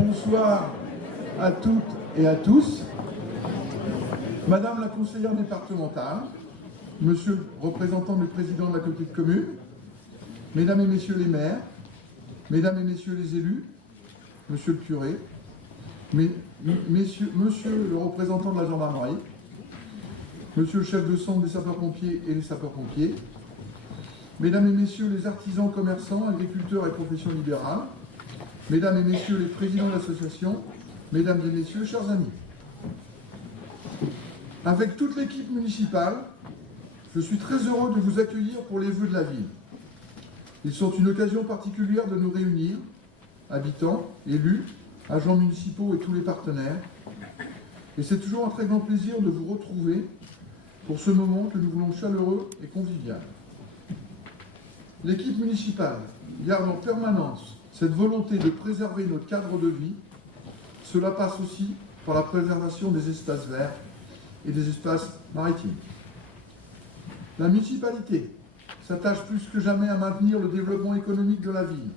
Bonsoir à toutes et à tous. Madame la conseillère départementale, Monsieur le représentant du président de la communauté de communes, Mesdames et Messieurs les maires, Mesdames et Messieurs les élus, Monsieur le curé, Monsieur le représentant de la gendarmerie, Monsieur le chef de centre des sapeurs-pompiers et les sapeurs-pompiers, Mesdames et Messieurs les artisans, commerçants, agriculteurs et professions libérales, Mesdames et Messieurs les présidents d'associations, Mesdames et Messieurs, chers amis. Avec toute l'équipe municipale, je suis très heureux de vous accueillir pour les vœux de la ville. Ils sont une occasion particulière de nous réunir, habitants, élus, agents municipaux et tous les partenaires. Et c'est toujours un très grand plaisir de vous retrouver pour ce moment que nous voulons chaleureux et convivial. L'équipe municipale garde en permanence cette volonté de préserver notre cadre de vie. Cela passe aussi par la préservation des espaces verts et des espaces maritimes. La municipalité s'attache plus que jamais à maintenir le développement économique de la ville,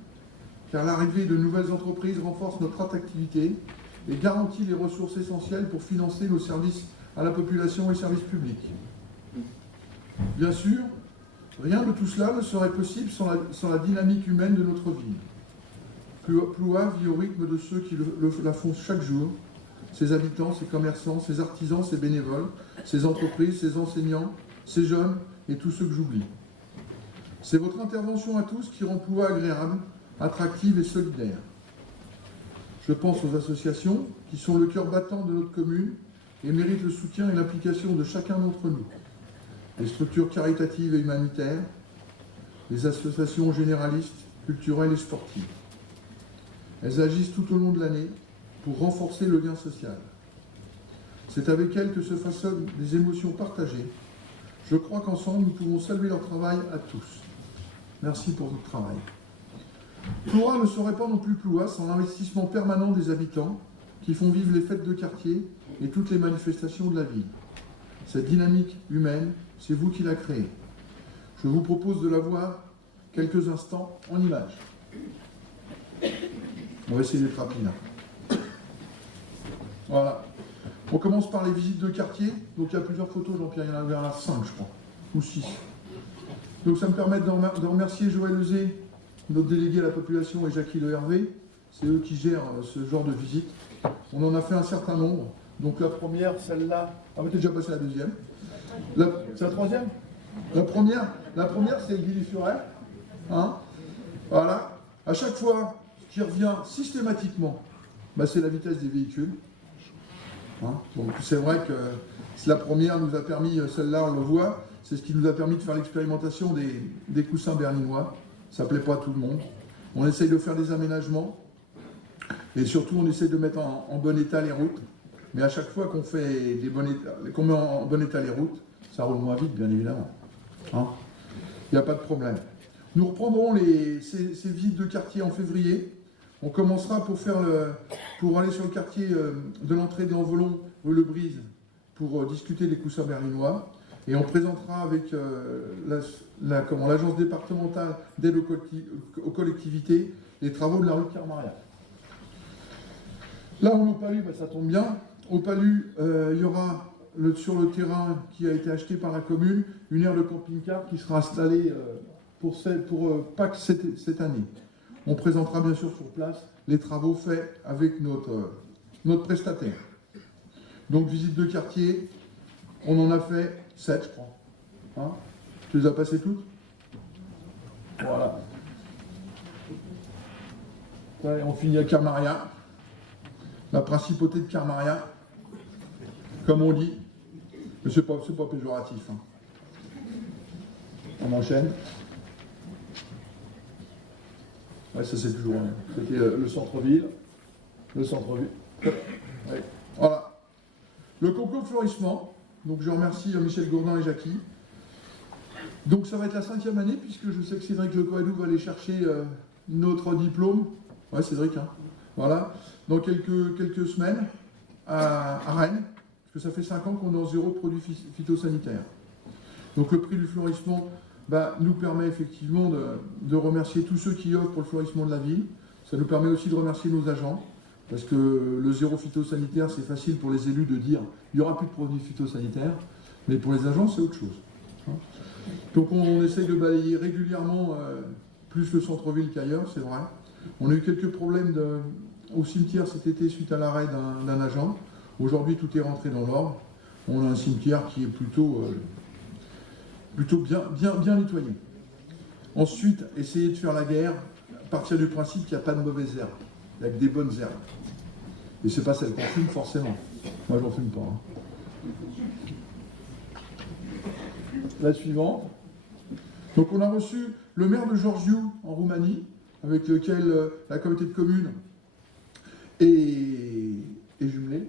car l'arrivée de nouvelles entreprises renforce notre attractivité et garantit les ressources essentielles pour financer nos services à la population et services publics. Bien sûr, rien de tout cela ne serait possible sans la dynamique humaine de notre ville. Ploua vit au rythme de ceux qui la font chaque jour, ses habitants, ses commerçants, ses artisans, ses bénévoles, ses entreprises, ses enseignants, ses jeunes et tous ceux que j'oublie. C'est votre intervention à tous qui rend Ploua agréable, attractive et solidaire. Je pense aux associations qui sont le cœur battant de notre commune et méritent le soutien et l'implication de chacun d'entre nous. Les structures caritatives et humanitaires, les associations généralistes, culturelles et sportives. Elles agissent tout au long de l'année pour renforcer le lien social. C'est avec elles que se façonnent des émotions partagées. Je crois qu'ensemble, nous pouvons saluer leur travail à tous. Merci pour votre travail. Ploua ne serait pas non plus Ploua sans l'investissement permanent des habitants qui font vivre les fêtes de quartier et toutes les manifestations de la ville. Cette dynamique humaine, c'est vous qui la créez. Je vous propose de la voir quelques instants en images. On va essayer d'être rapide. Voilà. On commence par les visites de quartier. Donc il y a plusieurs photos, Jean-Pierre, il y en avait 5, je crois, ou 6. Donc ça me permet de remercier Joël Euzé, notre délégué à la population, et Jackie Le Hervé. C'est eux qui gèrent ce genre de visite. On en a fait un certain nombre. Donc la première, celle-là. Ah, mais t'es déjà passé la deuxième. C'est la troisième. La première, c'est Villy-Furel. Hein, voilà. À chaque fois, ce qui revient systématiquement, c'est la vitesse des véhicules. Hein, donc c'est vrai que la première nous a permis, celle-là on le voit, c'est ce qui nous a permis de faire l'expérimentation des coussins berlinois. Ça ne plaît pas à tout le monde. On essaye de faire des aménagements et surtout on essaye de mettre en bon état les routes. Mais à chaque fois qu'on met en bon état les routes, ça roule moins vite, bien évidemment. Hein, il n'y a pas de problème. Nous reprendrons ces visites de quartier en février. On commencera pour aller sur le quartier de l'entrée de l'Envolon, rue Le Brise, pour discuter des coussins berlinois. Et on présentera avec l'agence départementale d'aide aux collectivités les travaux de la rue de Carmaria. Là, au Palu, ça tombe bien. Au Palu, il y aura sur le terrain qui a été acheté par la commune une aire de camping-car qui sera installée pour Pâques cette année. On présentera bien sûr sur place les travaux faits avec notre prestataire. Donc visite de quartier, on en a fait 7 je crois. Hein, tu les as passées toutes? Voilà. Ouais, on finit à Carmaria. La principauté de Carmaria, comme on dit, mais c'est pas péjoratif. Hein. On enchaîne. Ouais, ça c'est toujours. C'était le centre-ville. Le centre-ville. Ouais. Voilà. Le concours de fleurissement. Donc je remercie Michel Gourdin et Jackie. Donc ça va être la 5e année, puisque je sais que Cédric Le Coadou va aller chercher notre diplôme. Ouais, Cédric, hein. Voilà. Dans quelques semaines, à Rennes, parce que ça fait 5 ans qu'on est en 0 produits phytosanitaires. Donc le prix du fleurissement nous permet effectivement de remercier tous ceux qui offrent pour le fleurissement de la ville. Ça nous permet aussi de remercier nos agents, parce que le zéro phytosanitaire, c'est facile pour les élus de dire il n'y aura plus de produits phytosanitaires, mais pour les agents, c'est autre chose. Donc on essaye de balayer régulièrement plus le centre-ville qu'ailleurs, c'est vrai. On a eu quelques problèmes au cimetière cet été suite à l'arrêt d'un agent. Aujourd'hui, tout est rentré dans l'ordre. On a un cimetière qui est plutôt bien nettoyé. Ensuite, essayer de faire la guerre à partir du principe qu'il n'y a pas de mauvaises herbes. Il n'y a que des bonnes herbes. Et c'est pas celle qu'on fume forcément. Moi, j'en fume pas. La suivante. Donc on a reçu le maire de Giurgiu en Roumanie, avec lequel la communauté de communes est jumelée.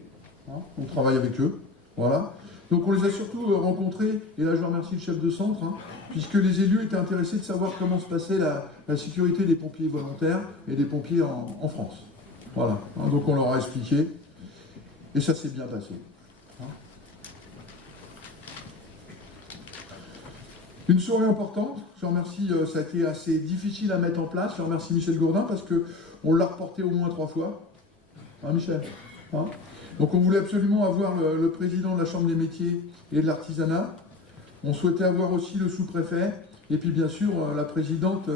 On travaille avec eux. Voilà. Donc on les a surtout rencontrés, et là je remercie le chef de centre, puisque les élus étaient intéressés de savoir comment se passait la sécurité des pompiers volontaires et des pompiers en France. Voilà. Donc on leur a expliqué, et ça s'est bien passé. Une soirée importante, je remercie, ça a été assez difficile à mettre en place, je remercie Michel Gourdin parce qu'on l'a reporté au moins 3 fois. Michel Donc on voulait absolument avoir le président de la Chambre des métiers et de l'artisanat, on souhaitait avoir aussi le sous-préfet, et puis bien sûr la présidente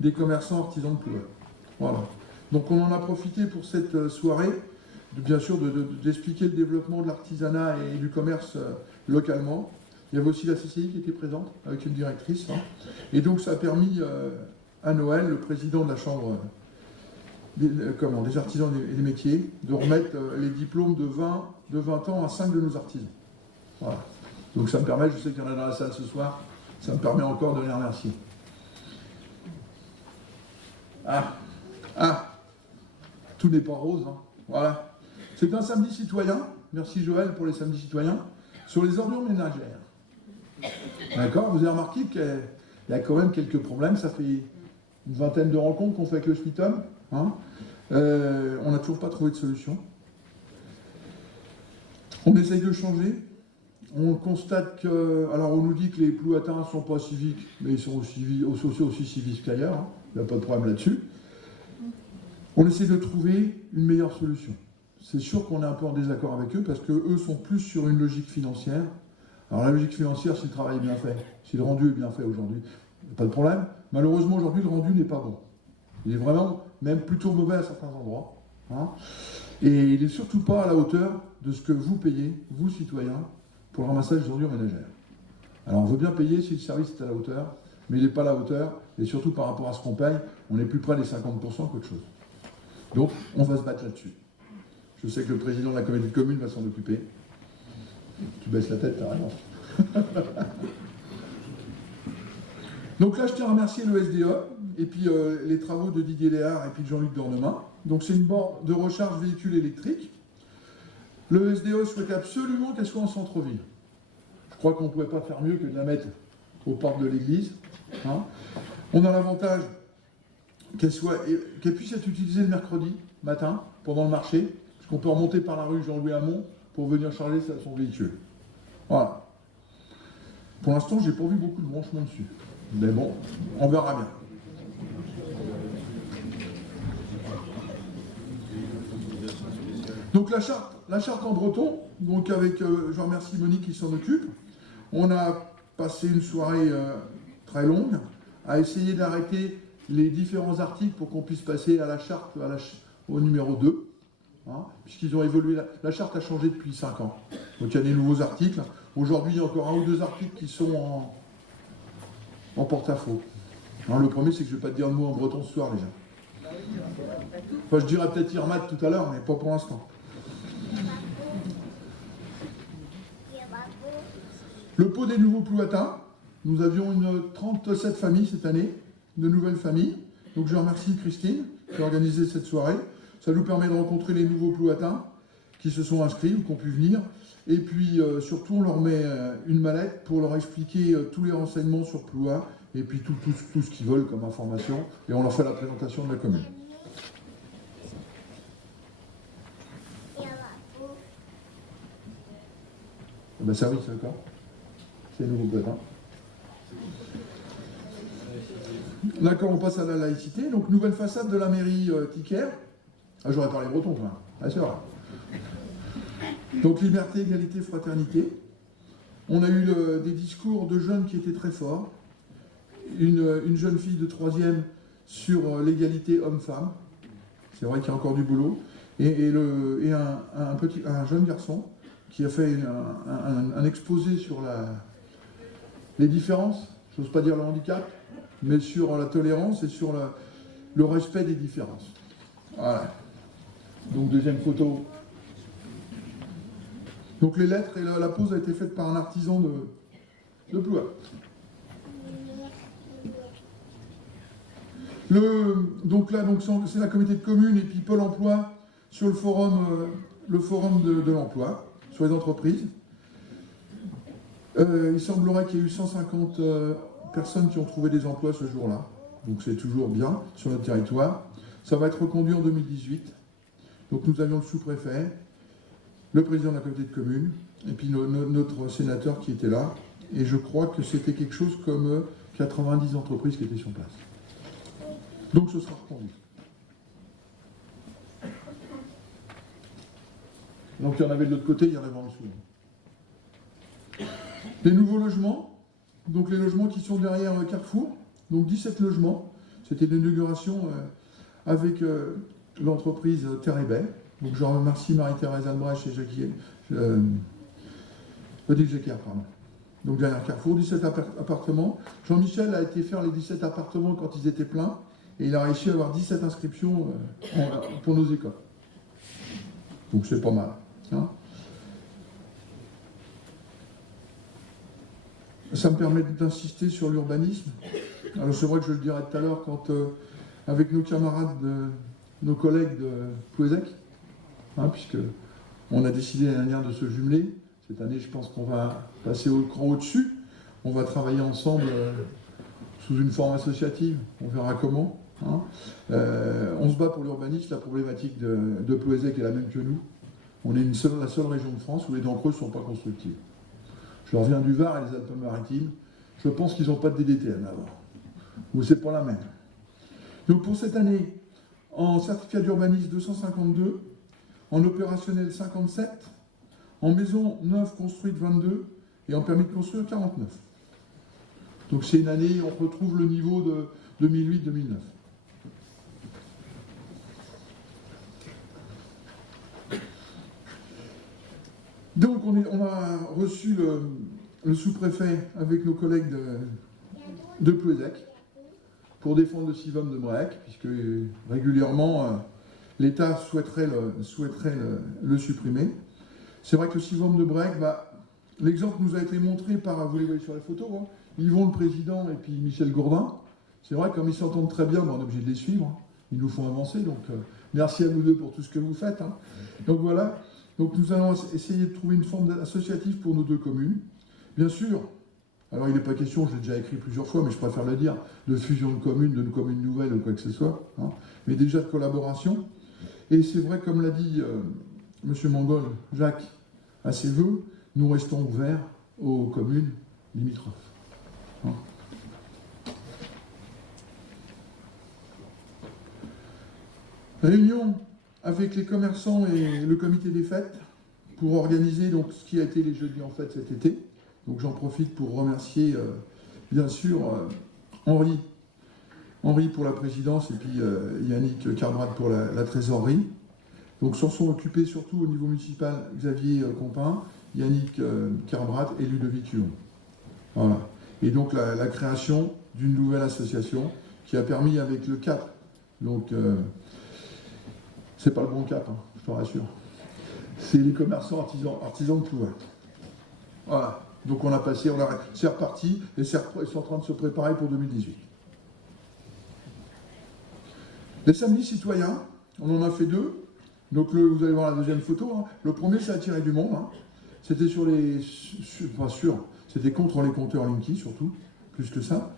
des commerçants artisans de Plouay. Voilà. Donc on en a profité pour cette soirée, bien sûr d'expliquer le développement de l'artisanat et du commerce localement. Il y avait aussi la CCI qui était présente, avec une directrice. Et donc ça a permis à Noël, le président de la Chambre des artisans et des métiers, de remettre les diplômes de 20 ans à 5 de nos artisans. Voilà. Donc ça me permet, je sais qu'il y en a dans la salle ce soir, ça me permet encore de les remercier. Tout n'est pas rose. Voilà. C'est un samedi citoyen, merci Joël pour les samedis citoyens, sur les ordures ménagères. D'accord. Vous avez remarqué qu'il y a quand même quelques problèmes. Ça fait une vingtaine de rencontres qu'on fait avec le SMITOM. On n'a toujours pas trouvé de solution. On essaye de changer. On constate que... Alors on nous dit que les Plouatins ne sont pas civiques, mais ils sont aussi civiques qu'ailleurs. Il n'y a pas de problème là-dessus. On essaie de trouver une meilleure solution. C'est sûr qu'on est un peu en désaccord avec eux, parce qu'eux sont plus sur une logique financière. Alors la logique financière, si le travail est bien fait, si le rendu est bien fait aujourd'hui, pas de problème. Malheureusement, aujourd'hui, le rendu n'est pas bon. Il est vraiment, même plutôt mauvais à certains endroits. Et il n'est surtout pas à la hauteur de ce que vous payez, vous citoyens, pour le ramassage des ordures ménagères. Alors on veut bien payer si le service est à la hauteur, mais il n'est pas à la hauteur, et surtout par rapport à ce qu'on paye, on est plus près des 50% qu'autre chose. Donc on va se battre là-dessus. Je sais que le président de la communauté de communes va s'en occuper. Tu baisses la tête, t'as raison. Donc là, je tiens à remercier le SDE, et puis les travaux de Didier Léard et puis de Jean-Luc Dornemin. Donc c'est une borne de recharge véhicule électrique. Le SDE souhaite absolument qu'elle soit en centre-ville. Je crois qu'on ne pouvait pas faire mieux que de la mettre aux portes de l'église. On a l'avantage qu'elle puisse être utilisée le mercredi matin, pendant le marché, parce qu'on peut remonter par la rue Jean-Louis Hamon pour venir charger son véhicule. Voilà. Pour l'instant, j'ai pas vu beaucoup de branchements dessus. Mais bon, on verra bien. Donc la charte en breton, donc avec, je remercie Monique qui s'en occupe. On a passé une soirée très longue à essayer d'arrêter les différents articles pour qu'on puisse passer à la charte, au numéro 2. Puisqu'ils ont évolué. La charte a changé depuis 5 ans. Donc il y a des nouveaux articles. Aujourd'hui, il y a encore 1 ou 2 articles qui sont en porte-à-faux. Le premier, c'est que je ne vais pas te dire un mot en breton ce soir déjà. Enfin, je dirais peut-être Irmat tout à l'heure, mais pas pour l'instant. Le pot des nouveaux Plouatins. Nous avions 37 familles cette année, de nouvelles familles. Donc je remercie Christine qui a organisé cette soirée. Ça nous permet de rencontrer les nouveaux Plouatins qui se sont inscrits ou qui ont pu venir. Et puis surtout, on leur met une mallette pour leur expliquer tous les renseignements sur Plouat et puis tout ce qu'ils veulent comme information. Et on leur fait la présentation de la commune. Ben ça oui, c'est d'accord. C'est les nouveaux Plouatins. D'accord, on passe à la laïcité. Donc, nouvelle façade de la mairie Tiquaire, Ah, j'aurais parlé breton, quand même. Ah, c'est vrai. Donc, liberté, égalité, fraternité. On a eu des discours de jeunes qui étaient très forts. Une jeune fille de 3e sur l'égalité homme-femme. C'est vrai qu'il y a encore du boulot. Et un jeune garçon qui a fait un exposé sur les différences, j'ose pas dire le handicap, mais sur la tolérance et sur le respect des différences. Voilà. Donc, deuxième photo. Donc, les lettres et la pose a été faite par un artisan de Plouha. Donc là, c'est la communauté de communes et puis Pôle emploi sur le forum de l'emploi, sur les entreprises. Il semblerait qu'il y ait eu 150 personnes qui ont trouvé des emplois ce jour-là. Donc c'est toujours bien sur notre territoire. Ça va être reconduit en 2018. Donc nous avions le sous-préfet, le président de la communauté de communes, et puis notre sénateur qui était là. Et je crois que c'était quelque chose comme 90 entreprises qui étaient sur place. Donc ce sera reconduit. Donc il y en avait de l'autre côté, il y en avait en dessous. Les nouveaux logements, donc les logements qui sont derrière Carrefour, donc 17 logements. C'était l'inauguration avec l'entreprise Terre et Baie. Donc je remercie Marie-Thérèse Albrecht et Odile Jacquard, pardon. Donc derrière Carrefour, 17 appartements. Jean-Michel a été faire les 17 appartements quand ils étaient pleins. Et il a réussi à avoir 17 inscriptions pour nos écoles. Donc c'est pas mal. Hein. Ça me permet d'insister sur l'urbanisme. Alors c'est vrai que je le dirai tout à l'heure quand, avec nos camarades, nos collègues de Plouézec, hein, puisque on a décidé l'année dernière de se jumeler. Cette année, je pense qu'on va passer au cran au-dessus. On va travailler ensemble sous une forme associative. On verra comment. Hein. On se bat pour l'urbanisme. La problématique de Plouézec est la même que nous. On est la seule région de France où les dents creuses ne sont pas constructives. Je reviens du Var et des Alpes-Maritimes. Je pense qu'ils n'ont pas de DDTM alors. Ou c'est pas la même. Donc pour cette année, en certificat d'urbanisme 252, en opérationnel 57, en maison neuve construite 22 et en permis de construire 49. Donc c'est une année, on retrouve le niveau de 2008-2009. Donc on a reçu le sous-préfet avec nos collègues de Plouézec pour défendre le CIVOM de Brec, puisque régulièrement l'État souhaiterait le supprimer. C'est vrai que le CIVOM de Brec, l'exemple nous a été montré par, vous les voyez sur la photo, hein, Yvon le président et puis Michel Gourdin. C'est vrai que comme ils s'entendent très bien, on est obligé de les suivre. Hein. Ils nous font avancer, donc merci à vous deux pour tout ce que vous faites. Hein. Donc voilà. Donc nous allons essayer de trouver une forme associative pour nos deux communes. Bien sûr, alors il n'est pas question, je l'ai déjà écrit plusieurs fois, mais je préfère le dire, de fusion de communes nouvelles ou quoi que ce soit, hein, mais déjà de collaboration. Et c'est vrai, comme l'a dit M. Mangol, Jacques, à ses voeux, nous restons ouverts aux communes limitrophes. Hein. Réunion avec les commerçants et le comité des fêtes pour organiser donc, ce qui a été les jeudis en fête cet été. Donc j'en profite pour remercier bien sûr Henri pour la présidence et puis Yannick Carbrat pour la trésorerie. Donc s'en sont occupés surtout au niveau municipal Xavier Compin, Yannick Carbrat et Ludovic Huon. Voilà. Et donc la création d'une nouvelle association qui a permis avec le CAP, donc c'est pas le bon CAP, hein, je te rassure, c'est les commerçants artisans de Plouha. Voilà. Donc on a passé, c'est reparti, et ils sont en train de se préparer pour 2018. Les samedis citoyens, on en a fait 2. Donc vous allez voir la deuxième photo. Hein. Le premier, c'est attirer du monde. Hein. C'était c'était contre les compteurs Linky, surtout, plus que ça.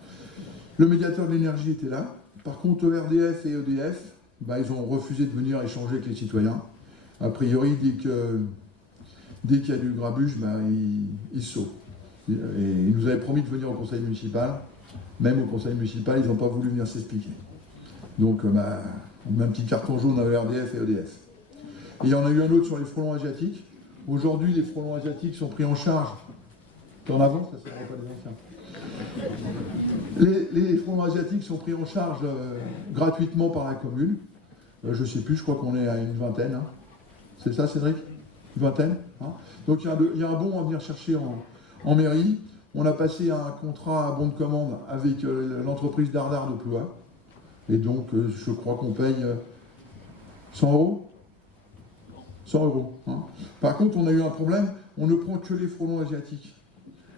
Le médiateur de l'énergie était là. Par contre, ERDF et EDF, ils ont refusé de venir échanger avec les citoyens. A priori, dès qu'il y a du grabuge, ils sautent. Et ils nous avaient promis de venir au conseil municipal. Même au conseil municipal, ils n'ont pas voulu venir s'expliquer. Donc, On met un petit carton jaune à RDF et EDF. Et il y en a eu un autre sur les frelons asiatiques. Aujourd'hui, les frelons asiatiques sont pris en charge. En avant, ça ne sert pas les anciens. Les frelons asiatiques sont pris en charge gratuitement par la commune. Je ne sais plus, je crois qu'on est à une vingtaine. Hein. C'est ça, Cédric? Une vingtaine, hein. Donc il y a un bon à venir chercher en mairie. On a passé un contrat à bon de commande avec l'entreprise Dardar de Ploua. Et donc, je crois qu'on paye 100 euros. 100 euros. Hein. Par contre, on a eu un problème, on ne prend que les frelons asiatiques.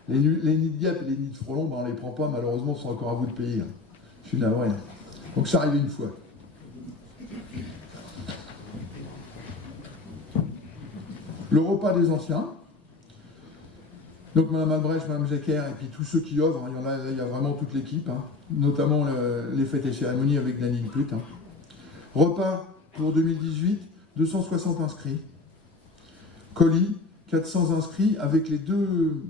Les nids de guêpes et les nids de frelons, ben, on ne les prend pas, malheureusement, c'est encore à vous de payer. Hein. Je suis navré. Donc ça arrive une fois. Le repas des anciens. Donc Mme Albrecht, Mme Jecker, et puis tous ceux qui œuvrent, hein, il y a vraiment toute l'équipe, hein, notamment les fêtes et cérémonies avec Dany Put. Hein. Repas pour 2018, 260 inscrits. Colis, 400 inscrits avec les deux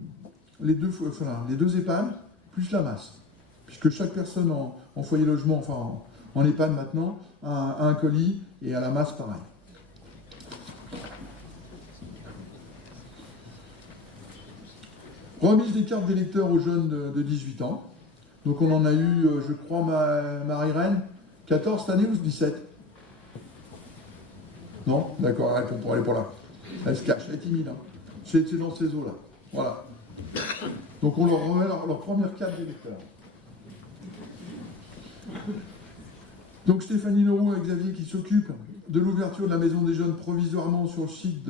EHPAD, plus la masse. Puisque chaque personne en foyer logement, enfin en EHPAD maintenant, a un colis et à la masse pareil. Remise des cartes d'électeurs aux jeunes de 18 ans. Donc on en a eu, je crois, Marie-Reine, 14 cette année ou 17? Non? D'accord, elle est pas là. Elle se cache, elle est timide. Hein. C'est dans ces eaux-là. Voilà. Donc on leur remet leur première carte d'électeur. Donc Stéphanie Leroux et Xavier qui s'occupent de l'ouverture de la maison des jeunes provisoirement sur le site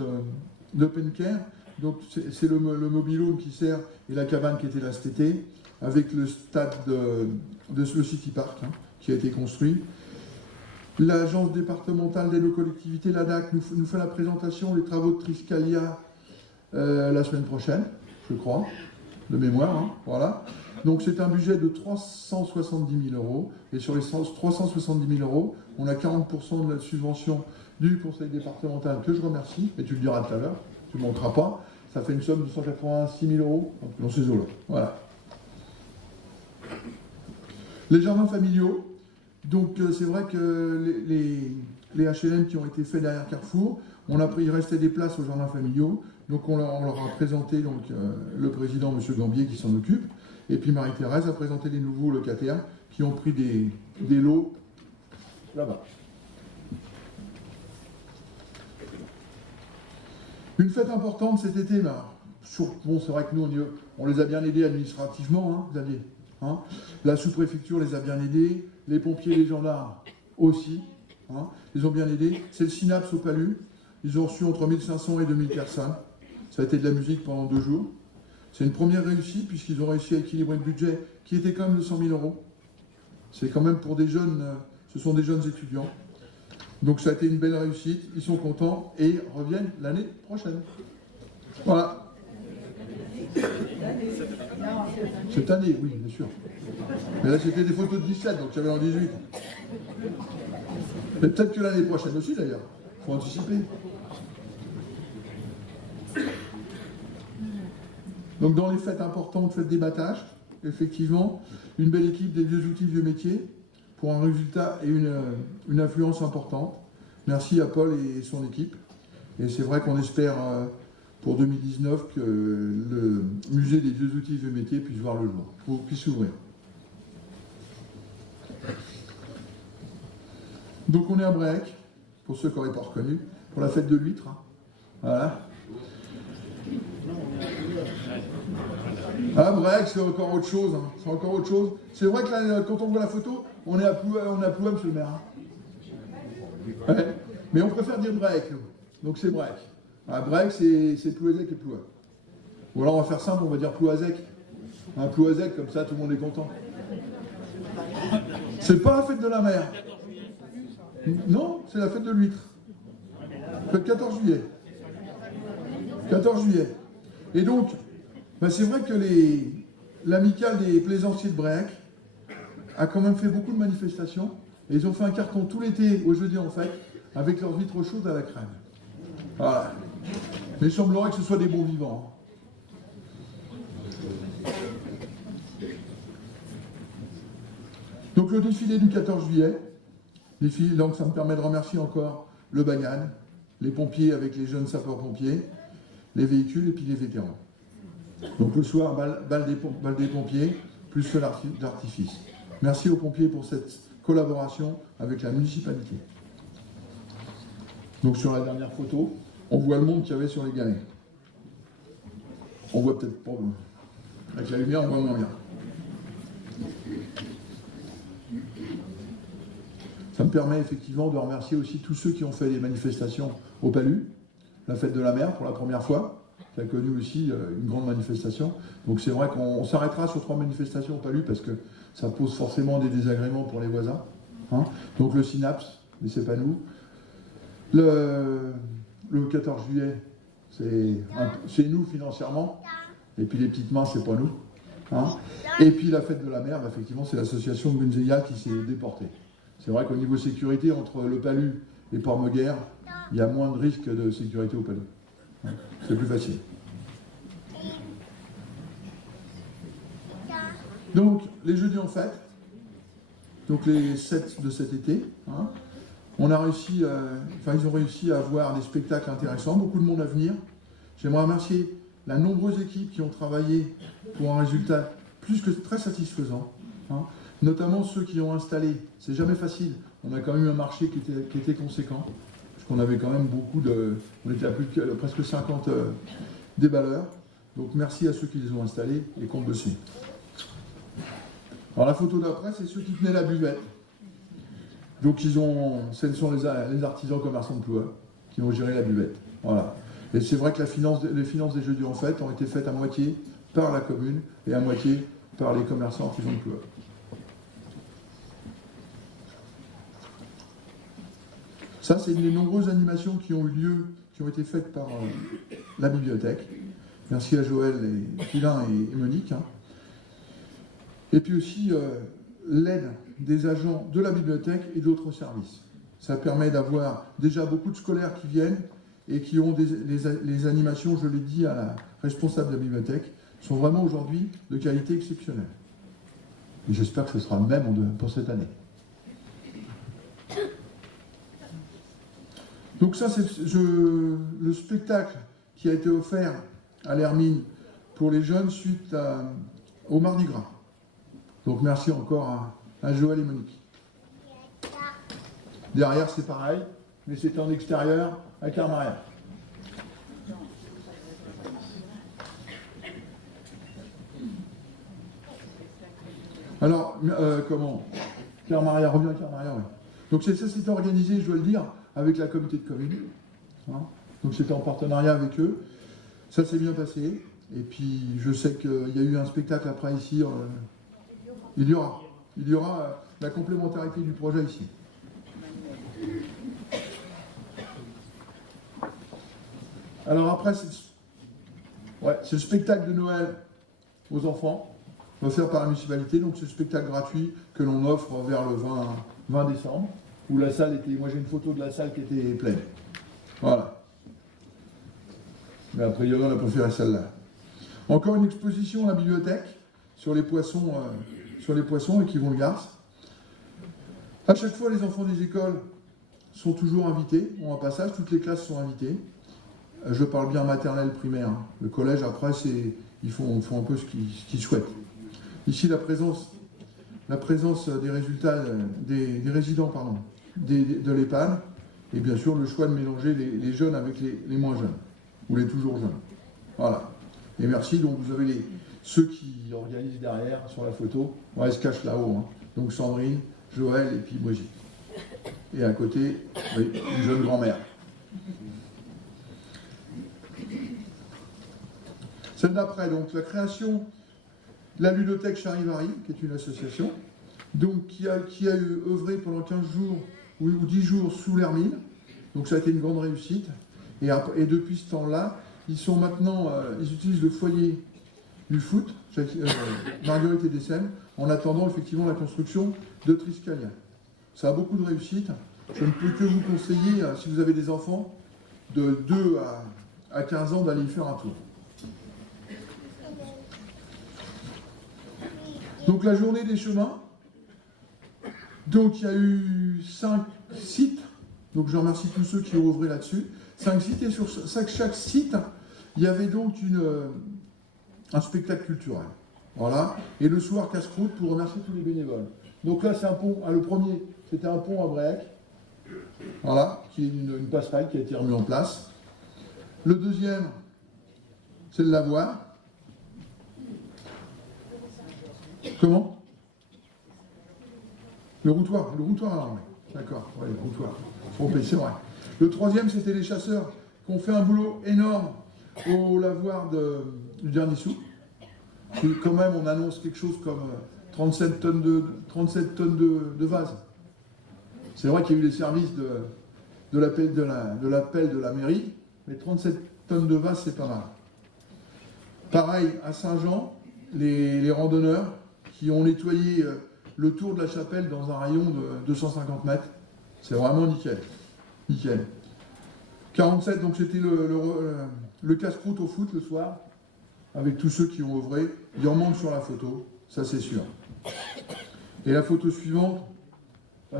d'Open Care. Donc c'est le mobil-home qui sert et la cabane qui était là cet été, avec le stade de le City Park hein, qui a été construit. L'agence départementale d'aide aux collectivités, l'ADAC, nous fait la présentation des travaux de Triscalia la semaine prochaine, je crois, de mémoire. Hein, voilà. Donc c'est un budget de 370 000 euros. Et sur les 370 000 euros, on a 40% de la subvention du conseil départemental, que je remercie, et tu le diras tout à l'heure, tu ne montreras pas. Ça fait une somme de 186 000 euros dans ces eaux-là. Voilà. Les jardins familiaux. Donc c'est vrai que les HLM qui ont été faits derrière Carrefour, il restait des places aux jardins familiaux. Donc on leur a présenté donc, le président, M. Gambier, qui s'en occupe. Et puis Marie-Thérèse a présenté les nouveaux locataires qui ont pris des lots là-bas. Une fête importante cet été, bon, c'est vrai que nous, on les a bien aidés administrativement, hein, Xavier. Hein. La sous-préfecture les a bien aidés, les pompiers, les gendarmes aussi, hein, ils ont bien aidés. C'est le Synapse au Palu, ils ont reçu entre 1500 et 2000 personnes. Ça a été de la musique pendant 2 jours. C'est une première réussite puisqu'ils ont réussi à équilibrer le budget qui était quand même de 100 000 euros. C'est quand même pour des jeunes, ce sont des jeunes étudiants. Donc ça a été une belle réussite, ils sont contents et reviennent l'année prochaine. Voilà. Cette année, oui, bien sûr. Mais là c'était des photos de 17, donc j'avais en 18. Mais peut-être que l'année prochaine aussi d'ailleurs. Il faut anticiper. Donc dans les fêtes importantes, fêtes des battages, effectivement, une belle équipe des vieux outils, vieux métiers, pour un résultat et une influence importante. Merci à Paul et son équipe. Et c'est vrai qu'on espère pour 2019 que le musée des vieux outils, vieux métiers puisse voir le jour, puisse s'ouvrir. Donc on est à Brec, pour ceux qui n'auraient pas reconnu, pour la fête de l'huître. Hein. Voilà. Ah, Brec, c'est encore autre chose. Hein. C'est encore autre chose. C'est vrai que là, quand on voit la photo, on est à Plouham, monsieur le maire. Hein. Ouais. Mais on préfère dire Brec, nous. Donc c'est Brec. Ah, Brec, c'est Plouazec et Plouham. Ou alors on va faire simple, on va dire Plouazec. Un Plouazec, comme ça tout le monde est content. C'est pas la fête de la mer. Non, c'est la fête de l'huître. Le 14 juillet. 14 juillet. Et donc, c'est vrai que l'amicale des plaisanciers de Brec a quand même fait beaucoup de manifestations. Et ils ont fait un carton tout l'été, au jeudi en fait, avec leurs vitres chaudes à la crème. Voilà. Mais il semblerait que ce soit des bons vivants. Donc le défilé du 14 juillet, Les filles, donc ça me permet de remercier encore le Bagnan, les pompiers avec les jeunes sapeurs-pompiers, les véhicules et puis les vétérans. Donc le soir, balle des pompiers, plus feu d'artifice. Merci aux pompiers pour cette collaboration avec la municipalité. Donc sur la dernière photo, on voit le monde qu'il y avait sur les galets. On voit peut-être pas, avec la lumière, on voit moins bien. Ça me permet effectivement de remercier aussi tous ceux qui ont fait des manifestations au Palu, la fête de la mer pour la première fois, qui a connu aussi une grande manifestation. Donc c'est vrai qu'on s'arrêtera sur 3 manifestations au Palu parce que ça pose forcément des désagréments pour les voisins. Hein. Donc le Synapse, mais c'est pas nous. Le 14 juillet, c'est nous financièrement, et puis les petites mains, c'est pas nous. Hein. Et puis la fête de la mer, bah, effectivement, c'est l'association Gunzeya qui s'est déportée. C'est vrai qu'au niveau sécurité, entre le Palu et Port-Meguer, il y a moins de risques de sécurité au Palu. C'est plus facile. Donc, les jeudis en fête, donc les 7 de cet été, hein, on a réussi, ils ont réussi à avoir des spectacles intéressants, beaucoup de monde à venir. J'aimerais remercier la nombreuse équipe qui ont travaillé pour un résultat plus que très satisfaisant. Hein. Notamment ceux qui ont installé, c'est jamais facile, on a quand même eu un marché qui était conséquent, parce qu'on avait quand même on était à presque 50 déballeurs, donc merci à ceux qui les ont installés et compte dessus. Alors la photo d'après, c'est ceux qui tenaient la buvette, donc ce sont les artisans commerçants de Plouha qui ont géré la buvette, voilà. Et c'est vrai que les finances des jeudis en fête ont été faites à moitié par la commune et à moitié par les commerçants artisans de Plouha. Ça, c'est une des nombreuses animations qui ont eu lieu, qui ont été faites par la bibliothèque. Merci à Joël, Pilin et Monique. Hein. Et puis aussi l'aide des agents de la bibliothèque et d'autres services. Ça permet d'avoir déjà beaucoup de scolaires qui viennent et qui ont les animations, je l'ai dit à la responsable de la bibliothèque, sont vraiment aujourd'hui de qualité exceptionnelle. Et j'espère que ce sera le même pour cette année. Donc ça, c'est le spectacle qui a été offert à l'Hermine pour les jeunes suite au Mardi Gras. Donc merci encore à Joël et Monique. Derrière, c'est pareil, mais c'est en extérieur avec Claire Maria. Alors, comment Claire Maria, reviens Claire Maria, oui. Donc ça c'était organisé, je dois le dire, avec la communauté de communes. Hein. Donc c'était en partenariat avec eux. Ça s'est bien passé. Et puis je sais qu'il y a eu un spectacle après ici. Il y aura la complémentarité du projet ici. Alors après, c'est le spectacle de Noël aux enfants, offert par la municipalité. Donc c'est le spectacle gratuit que l'on offre vers le 20 décembre. Où la salle était... Moi, j'ai une photo de la salle qui était pleine. Voilà. Mais a priori, on a préféré celle-là. Encore une exposition à la bibliothèque sur les poissons et qui vont le garce. À chaque fois, les enfants des écoles sont toujours invités, ont un passage, toutes les classes sont invitées. Je parle bien maternelle, primaire. Hein. Le collège, après, ils font un peu ce qu'ils souhaitent. Ici, la présence des résultats, des résidents, pardon, de l'EHPAD, et bien sûr le choix de mélanger les jeunes avec les moins jeunes, ou les toujours jeunes. Voilà. Et merci, donc vous avez ceux qui organisent derrière sur la photo, ouais, ils se cachent là-haut, hein. Donc Sandrine, Joël et puis Brigitte. Et à côté, oui, une jeune grand-mère. Celle d'après, donc la création de la ludothèque Charivari, qui est une association, donc qui a œuvré pendant 15 jours ou 10 jours sous l'Hermine. Donc ça a été une grande réussite. Et depuis ce temps-là, ils utilisent le foyer du foot, Marguerite et Dessem, en attendant effectivement la construction de Triscalia. Ça a beaucoup de réussite. Je ne peux que vous conseiller, si vous avez des enfants, de 2 à 15 ans, d'aller y faire un tour. Donc la journée des chemins, Donc il y a eu 5 sites, donc je remercie tous ceux qui ont œuvré là-dessus. 5 sites, et sur chaque site, il y avait donc un spectacle culturel. Voilà. Et le soir, casse-croûte pour remercier tous les bénévoles. Donc là, c'est un pont. Le premier, c'était un pont à Bréac. Voilà, qui est une passerelle qui a été remise en place. Le deuxième, c'est le lavoir. Comment? Le routoir, d'accord, ouais, le routoir. Trompé, c'est vrai. Le troisième, c'était les chasseurs qui ont fait un boulot énorme au lavoir du dernier sou. Et quand même, on annonce quelque chose comme 37 tonnes de vases. C'est vrai qu'il y a eu les services de l'appel de la mairie, mais 37 tonnes de vases, c'est pas mal. Pareil, à Saint-Jean, les randonneurs qui ont nettoyé le tour de la chapelle dans un rayon de 250 mètres. C'est vraiment nickel. Nickel. 47, donc c'était le casse-croûte au foot le soir, avec tous ceux qui ont œuvré. Il en manque sur la photo, ça c'est sûr. Et la photo suivante,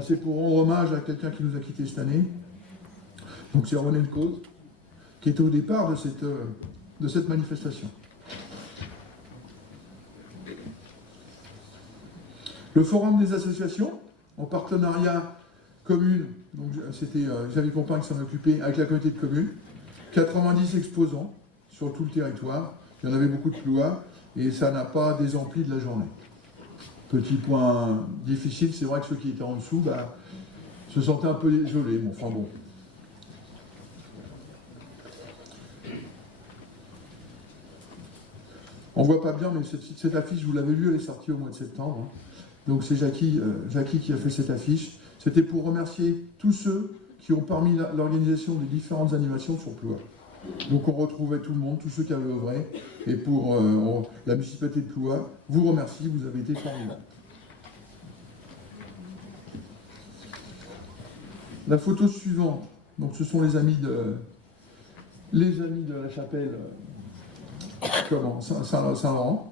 c'est pour rendre hommage à quelqu'un qui nous a quittés cette année. Donc c'est René Lecause, qui était au départ de cette manifestation. Le forum des associations, en partenariat commune, donc c'était Xavier Pompin qui s'en occupait avec la communauté de communes, 90 exposants sur tout le territoire, il y en avait beaucoup de Plouas, et ça n'a pas désempli de la journée. Petit point difficile, c'est vrai que ceux qui étaient en dessous se sentaient un peu isolés, mais enfin bon. On ne voit pas bien, mais cette affiche, vous l'avez vue, elle est sortie au mois de septembre. Donc c'est Jackie qui a fait cette affiche. C'était pour remercier tous ceux qui ont permis l'organisation des différentes animations sur Plouas. Donc on retrouvait tout le monde, tous ceux qui avaient œuvré. Et pour la municipalité de Plouas, vous remercie, vous avez été formidables. La photo suivante, donc ce sont les amis de la chapelle Saint-Laurent.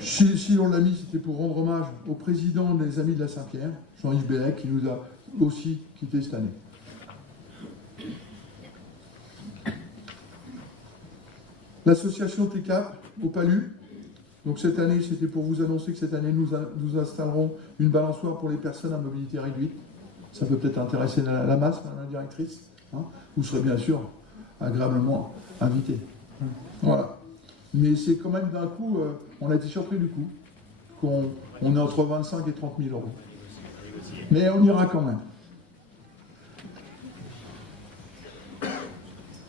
Si on l'a mis, c'était pour rendre hommage au président des Amis de la Saint-Pierre, Jean-Yves Bellec, qui nous a aussi quittés cette année. L'association TECAP au Palu, donc cette année, c'était pour vous annoncer que cette année, nous installerons une balançoire pour les personnes à mobilité réduite. Ça peut peut-être intéresser la masse, Madame la directrice. Hein. Vous serez bien sûr agréablement invité. Voilà. Mais c'est quand même d'un coup, on a été surpris du coup, qu'on est entre 25 et 30 000 euros. Mais on ira quand même.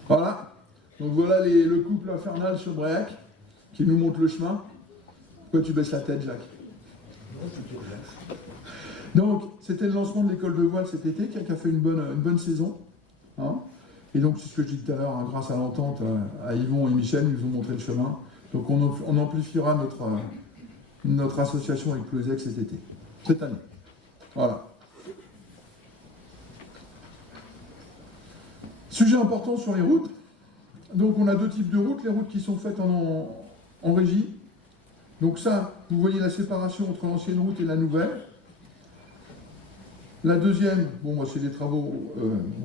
Voilà. Donc voilà le couple infernal sur Bréac, qui nous montre le chemin. Pourquoi tu baisses la tête, Jacques? Donc, c'était le lancement de l'école de voile cet été, qui a fait une bonne saison. Hein. Et donc, c'est ce que je dis tout à l'heure, hein, grâce à l'entente à Yvon et Michel, ils nous ont montré le chemin. Donc, on amplifiera notre association avec Plouézec cet été, cette année. Voilà. Sujet important sur les routes. Donc, on a deux types de routes. Les routes qui sont faites en régie. Donc ça, vous voyez la séparation entre l'ancienne route et la nouvelle. La deuxième, c'est les travaux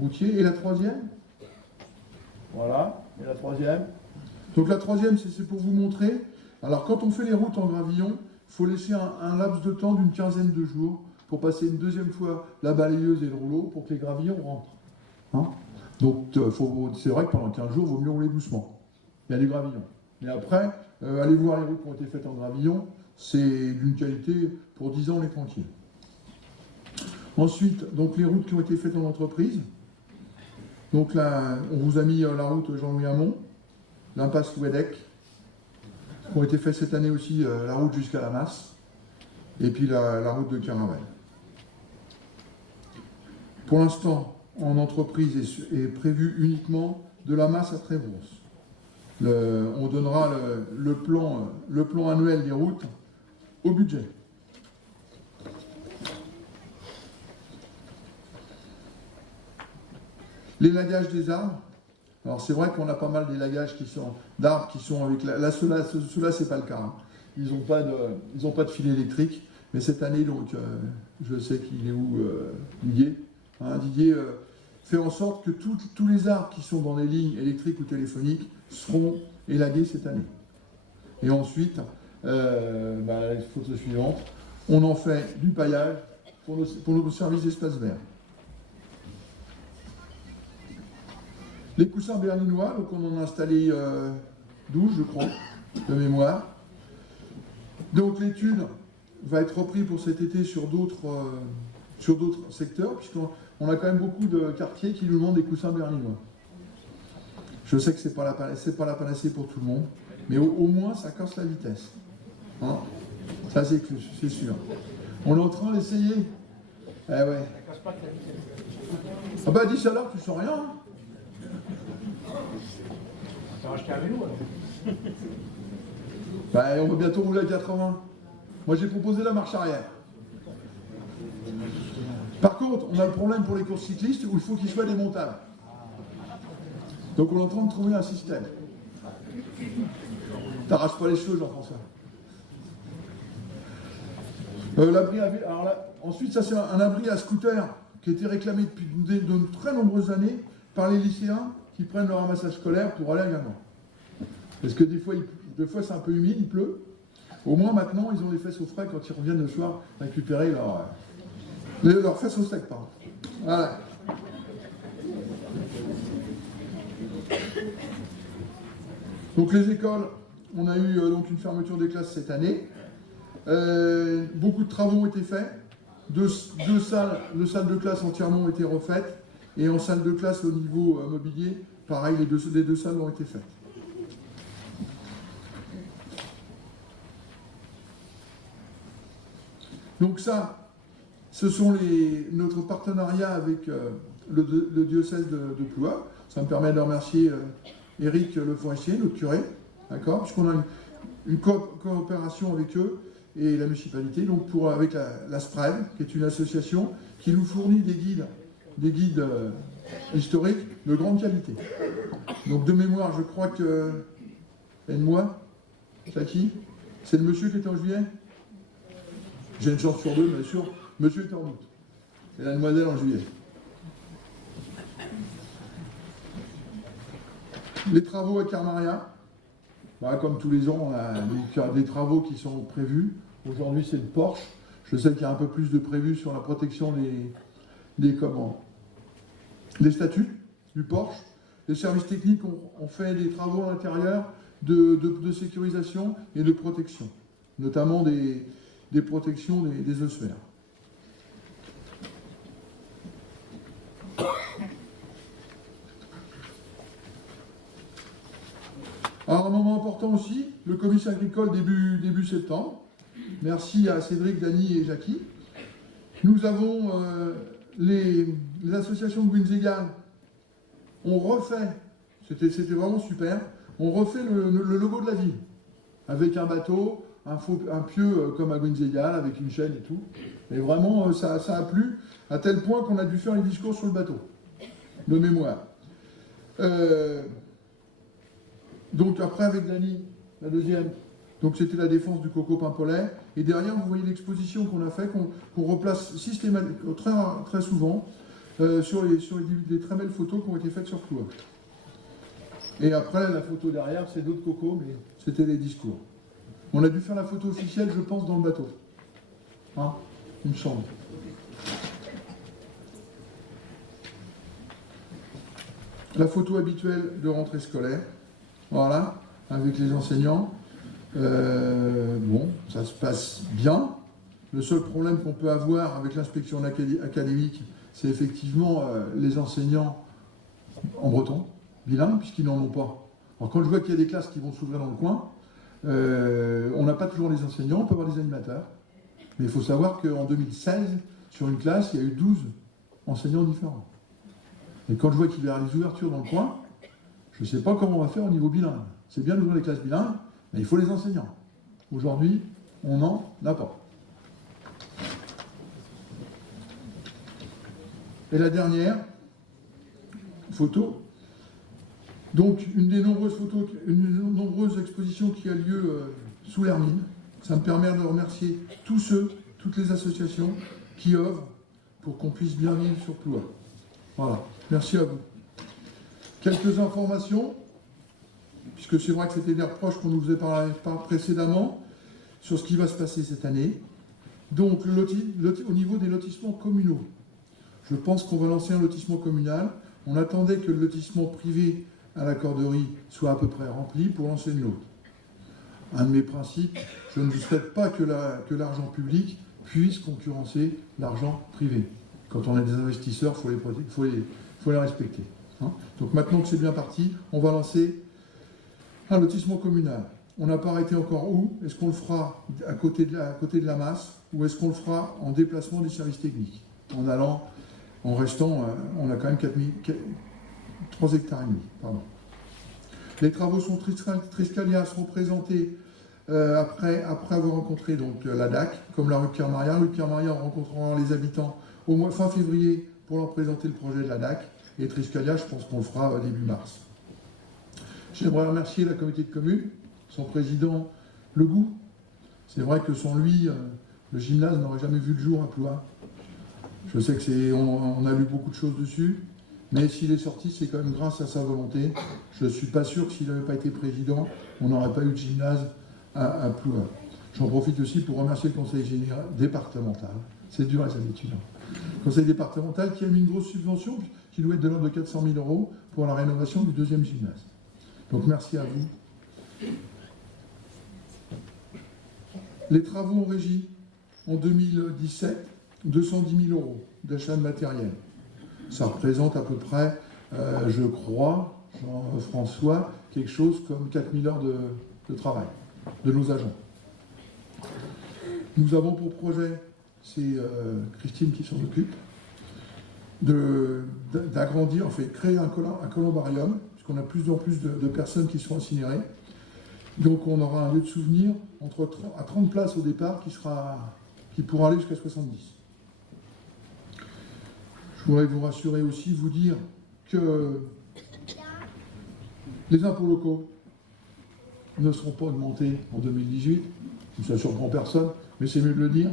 routiers. Et la troisième, voilà, et la troisième. Donc la troisième, c'est pour vous montrer. Alors quand on fait les routes en gravillon, il faut laisser un laps de temps d'une quinzaine de jours pour passer une deuxième fois la balayeuse et le rouleau pour que les gravillons rentrent. Hein. Donc c'est vrai que pendant 15 jours, il vaut mieux rouler doucement. Il y a des gravillons. Mais après, allez voir les routes qui ont été faites en gravillon, c'est d'une qualité, pour 10 ans, on est tranquille. Ensuite, donc les routes qui ont été faites en entreprise. Donc là, on vous a mis la route Jean-Louis Hamon, l'impasse Ouedec, qui ont été faites cette année aussi, la route jusqu'à la Masse, et puis la route de Caravelle. Pour l'instant, en entreprise est prévu uniquement de la Masse à Trévros. On donnera le plan annuel des routes au budget. L'élagage des arbres. Alors c'est vrai qu'on a pas mal d'élagages d'arbres qui sont avec ceux-là c'est pas le cas. Hein. Ils n'ont pas de fil électrique, mais cette année donc je sais qu'il est où, Didier. Hein, Didier fait en sorte que tous les arbres qui sont dans les lignes électriques ou téléphoniques seront élagués cette année. Et ensuite, la photo suivante, on en fait du paillage pour nos services d'espace vert. Les coussins berlinois, donc on en a installé 12, je crois, de mémoire. Donc l'étude va être reprise pour cet été sur d'autres secteurs, puisqu'on a quand même beaucoup de quartiers qui nous demandent des coussins berlinois. Je sais que ce n'est pas la panacée pour tout le monde, mais au moins ça casse la vitesse. Hein, ça c'est sûr. On est en train d'essayer. Eh ouais. Ah bah dis ça là, tu sens rien. Hein. On va acheter un vélo alors. Bah, on va bientôt rouler à 80. Moi j'ai proposé la marche arrière. Par contre, on a le problème pour les courses cyclistes où il faut qu'ils soient démontables. Donc on est en train de trouver un système. T'arraches pas les cheveux, Jean-François. L'abri à vélo. Alors là, ensuite, ça c'est un abri à scooter qui a été réclamé depuis de très nombreuses années par les lycéens qui prennent leur ramassage scolaire pour aller à Guingamp. Parce que des fois c'est un peu humide, il pleut. Au moins maintenant, ils ont les fesses au frais quand ils reviennent le soir récupérer leurs fesses au sec, pardon. Voilà. Donc les écoles, on a eu donc une fermeture des classes cette année. Beaucoup de travaux ont été faits. Deux salles de classe entièrement ont été refaites. Et en salle de classe au niveau mobilier, pareil, les deux salles ont été faites. Donc ça, ce sont notre partenariat avec le diocèse de Ploua. Ça me permet de remercier Éric Le Forestier, notre curé, d'accord, puisqu'on a une coopération avec eux et la municipalité, donc avec la SPREV, qui est une association qui nous fournit des guides historiques de grande qualité. Donc de mémoire, je crois que... Aide-moi, c'est qui? C'est le monsieur qui était en juillet? J'ai une chance sur deux, bien sûr. Monsieur était en août. Et la demoiselle en juillet. Les travaux à Carmaria. Bah, comme tous les ans, on a des travaux qui sont prévus. Aujourd'hui, c'est le porche. Je sais qu'il y a un peu plus de prévu sur la protection des statues du porche. Les services techniques ont fait des travaux à l'intérieur de sécurisation et de protection, notamment des protections des ossuaires. Alors un moment important aussi, le comice agricole début septembre. Merci à Cédric, Dany et Jackie. Nous avons les associations de Gwynzégal ont refait, c'était vraiment super, on refait le logo de la ville, avec un bateau, un pieu comme à Gwynzégal, avec une chaîne et tout. Et vraiment, ça a plu, à tel point qu'on a dû faire les discours sur le bateau, de mémoire. Donc après, avec Dany, la deuxième, donc c'était la défense du coco pimpolais. Et derrière, vous voyez l'exposition qu'on a fait, qu'on replace systématiquement, très souvent, sur les très belles photos qui ont été faites sur Ploua. Et après, la photo derrière, c'est d'autres cocos, mais c'était des discours. On a dû faire la photo officielle, je pense, dans le bateau. Hein, il me semble. La photo habituelle de rentrée scolaire. Voilà, avec les enseignants. Bon, ça se passe bien. Le seul problème qu'on peut avoir avec l'inspection académique, c'est effectivement les enseignants en breton, bilingues, puisqu'ils n'en ont pas. Alors quand je vois qu'il y a des classes qui vont s'ouvrir dans le coin, on n'a pas toujours les enseignants, on peut avoir des animateurs. Mais il faut savoir qu'en 2016, sur une classe, il y a eu 12 enseignants différents. Et quand je vois qu'il y a les ouvertures dans le coin, je ne sais pas comment on va faire au niveau bilingue. C'est bien d'ouvrir les classes bilingues, mais il faut les enseignants. Aujourd'hui, on n'en a pas. Et la dernière photo, donc une des nombreuses expositions qui a lieu sous l'Hermine. Ça me permet de remercier toutes les associations qui œuvrent pour qu'on puisse bien vivre sur Ploua. Voilà, merci à vous. Quelques informations, puisque c'est vrai que c'était des reproches qu'on nous faisait précédemment, sur ce qui va se passer cette année. Donc, au niveau des lotissements communaux, je pense qu'on va lancer un lotissement communal. On attendait que le lotissement privé à la Corderie soit à peu près rempli pour lancer le nôtre. Un de mes principes, je ne souhaite pas que l'argent public puisse concurrencer l'argent privé. Quand on a des investisseurs, il faut les respecter. Hein. Donc maintenant que c'est bien parti, on va lancer un lotissement communal. On n'a pas arrêté encore où. Est-ce qu'on le fera à côté de la masse ou est-ce qu'on le fera en déplacement des services techniques? En restant, on a quand même 3 hectares et demi. Pardon. Les travaux sont Triscalia seront présentés après avoir rencontré donc, la DAC, comme la rue Pierre-Maria. Rue Pierre-Maria rencontrera les habitants au mois fin février pour leur présenter le projet de la DAC. Et Triscalia, je pense qu'on le fera début mars. J'aimerais remercier la communauté de communes, son président Legout. C'est vrai que sans lui, le gymnase n'aurait jamais vu le jour à Ploua. Je sais on a lu beaucoup de choses dessus, mais s'il est sorti, c'est quand même grâce à sa volonté. Je ne suis pas sûr que s'il n'avait pas été président, on n'aurait pas eu de gymnase à Ploua. J'en profite aussi pour remercier le conseil général départemental. C'est dur les habitudes. Le conseil départemental qui a mis une grosse subvention, qui doit être de l'ordre de 400 000 € pour la rénovation du 2e gymnase. Donc merci à vous. Les travaux en régie, en 2017, 210 000 € d'achat de matériel. Ça représente à peu près, je crois, Jean-François, quelque chose comme 4 000 heures de travail de nos agents. Nous avons pour projet, c'est Christine qui s'en occupe, d'agrandir, en fait, créer un columbarium, puisqu'on a plus en plus de personnes qui sont incinérées. Donc on aura un lieu de souvenir à 30 places au départ qui pourra aller jusqu'à 70. Je voudrais vous rassurer aussi, vous dire que les impôts locaux ne seront pas augmentés en 2018. Ça ne surprend personne, mais c'est mieux de le dire.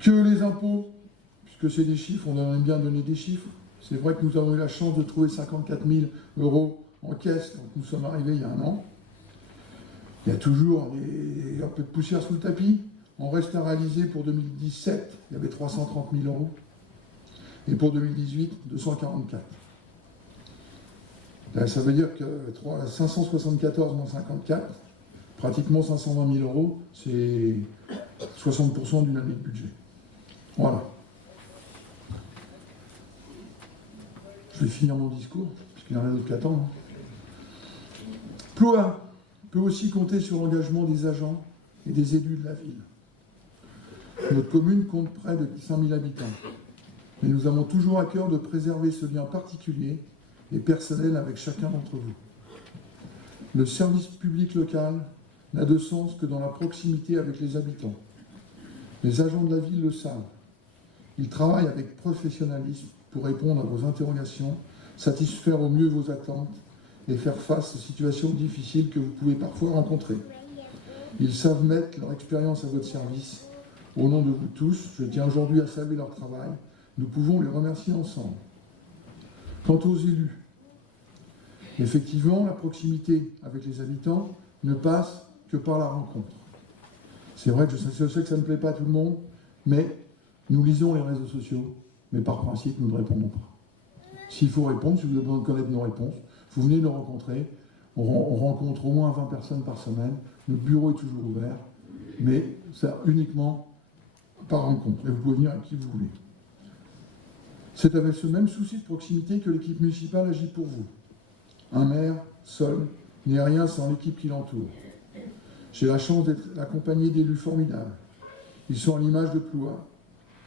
Que les impôts, puisque c'est des chiffres, on aime bien donner des chiffres. C'est vrai que nous avons eu la chance de trouver 54 000 € en caisse quand nous sommes arrivés il y a un an. Il y a toujours un peu de poussière sous le tapis. En reste à réaliser pour 2017, il y avait 330 000 €. Et pour 2018, 244. Là, ça veut dire que 574 moins 54, pratiquement 520 000 €, c'est 60% d'une année de budget. Voilà. Je vais finir mon discours, puisqu'il y en a d'autres qui attendent. Ploua peut aussi compter sur l'engagement des agents et des élus de la ville. Notre commune compte près de 5 000 habitants, mais nous avons toujours à cœur de préserver ce lien particulier et personnel avec chacun d'entre vous. Le service public local n'a de sens que dans la proximité avec les habitants. Les agents de la ville le savent. Ils travaillent avec professionnalisme pour répondre à vos interrogations, satisfaire au mieux vos attentes et faire face aux situations difficiles que vous pouvez parfois rencontrer. Ils savent mettre leur expérience à votre service. Au nom de vous tous, je tiens aujourd'hui à saluer leur travail. Nous pouvons les remercier ensemble. Quant aux élus, effectivement, la proximité avec les habitants ne passe que par la rencontre. C'est vrai que je sais que ça ne plaît pas à tout le monde, mais nous lisons les réseaux sociaux, mais par principe, nous ne répondons pas. S'il faut répondre, si vous avez besoin de connaître nos réponses, vous venez nous rencontrer. On rencontre au moins 20 personnes par semaine. Notre bureau est toujours ouvert, mais c'est uniquement par rencontre. Et vous pouvez venir avec qui vous voulez. C'est avec ce même souci de proximité que l'équipe municipale agit pour vous. Un maire, seul, n'est rien sans l'équipe qui l'entoure. J'ai la chance d'être accompagné d'élus formidables. Ils sont à l'image de Ploua,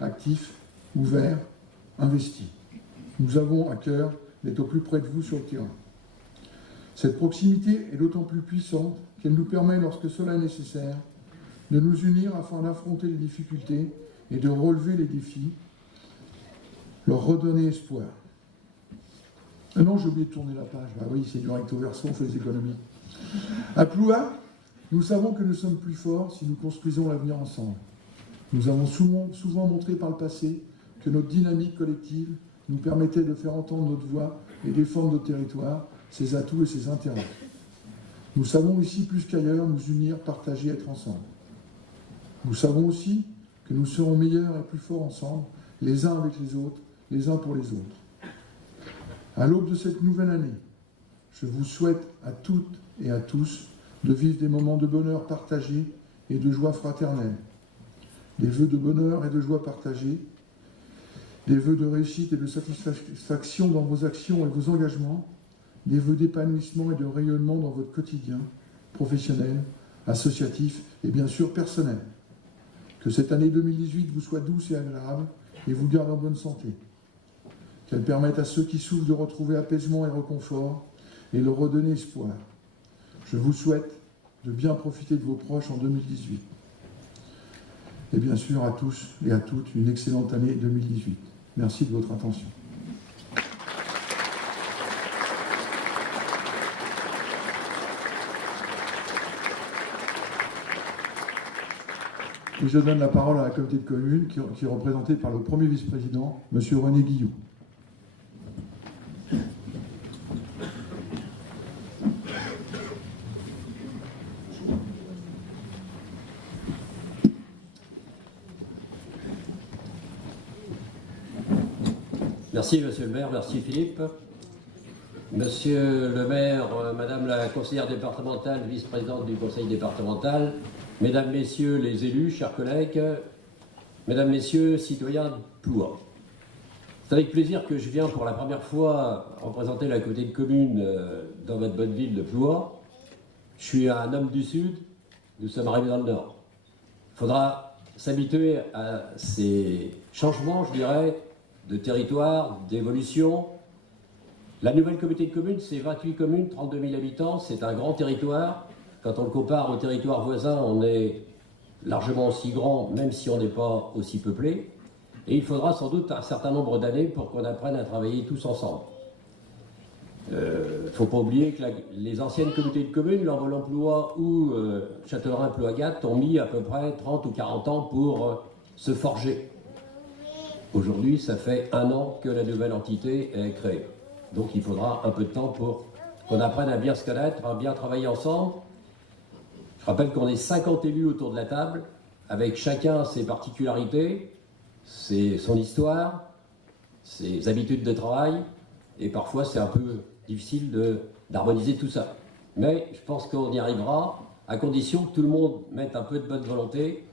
actifs, ouverts, investis. Nous avons à cœur d'être au plus près de vous sur le terrain. Cette proximité est d'autant plus puissante qu'elle nous permet, lorsque cela est nécessaire, de nous unir afin d'affronter les difficultés et de relever les défis, leur redonner espoir. Ah non, j'ai oublié de tourner la page. Ah oui, c'est du recto verso, on fait des économies. À Ploua, nous savons que nous sommes plus forts si nous construisons l'avenir ensemble. Nous avons souvent montré par le passé que notre dynamique collective nous permettait de faire entendre notre voix et défendre nos territoires, ses atouts et ses intérêts. Nous savons ici plus qu'ailleurs nous unir, partager, être ensemble. Nous savons aussi que nous serons meilleurs et plus forts ensemble, les uns avec les autres, les uns pour les autres. À l'aube de cette nouvelle année, je vous souhaite à toutes et à tous de vivre des moments de bonheur partagés et de joie fraternelle. Des vœux de bonheur et de joie partagés, des vœux de réussite et de satisfaction dans vos actions et vos engagements, des vœux d'épanouissement et de rayonnement dans votre quotidien, professionnel, associatif et bien sûr personnel. Que cette année 2018 vous soit douce et agréable et vous garde en bonne santé. Qu'elle permette à ceux qui souffrent de retrouver apaisement et réconfort et leur redonner espoir. Je vous souhaite de bien profiter de vos proches en 2018. Et bien sûr à tous et à toutes une excellente année 2018. Merci de votre attention. Et je donne la parole à la communauté de communes qui est représentée par le premier vice-président, M. René Guillou. Merci, monsieur le maire, merci Philippe. Monsieur le maire, madame la conseillère départementale, vice-présidente du conseil départemental, mesdames, messieurs les élus, chers collègues, mesdames, messieurs, citoyens de Ploie. C'est avec plaisir que je viens pour la première fois représenter la communauté de communes dans votre bonne ville de Ploie. Je suis un homme du Sud, nous sommes arrivés dans le Nord. Il faudra s'habituer à ces changements, je dirais, de territoire, d'évolution. La nouvelle communauté de communes, c'est 28 communes, 32 000 habitants, c'est un grand territoire. Quand on le compare aux territoires voisins, on est largement aussi grand, même si on n'est pas aussi peuplé. Et il faudra sans doute un certain nombre d'années pour qu'on apprenne à travailler tous ensemble. Il ne faut pas oublier que les anciennes communautés de communes, l'Envol-en-Ploie ou Châtellerain-Ploagat, ont mis à peu près 30 ou 40 ans pour se forger. Aujourd'hui, ça fait 1 an que la nouvelle entité est créée. Donc il faudra un peu de temps pour qu'on apprenne à bien se connaître, à bien travailler ensemble. Je rappelle qu'on est 50 élus autour de la table, avec chacun ses particularités, son histoire, ses habitudes de travail, et parfois c'est un peu difficile d'harmoniser tout ça. Mais je pense qu'on y arrivera, à condition que tout le monde mette un peu de bonne volonté,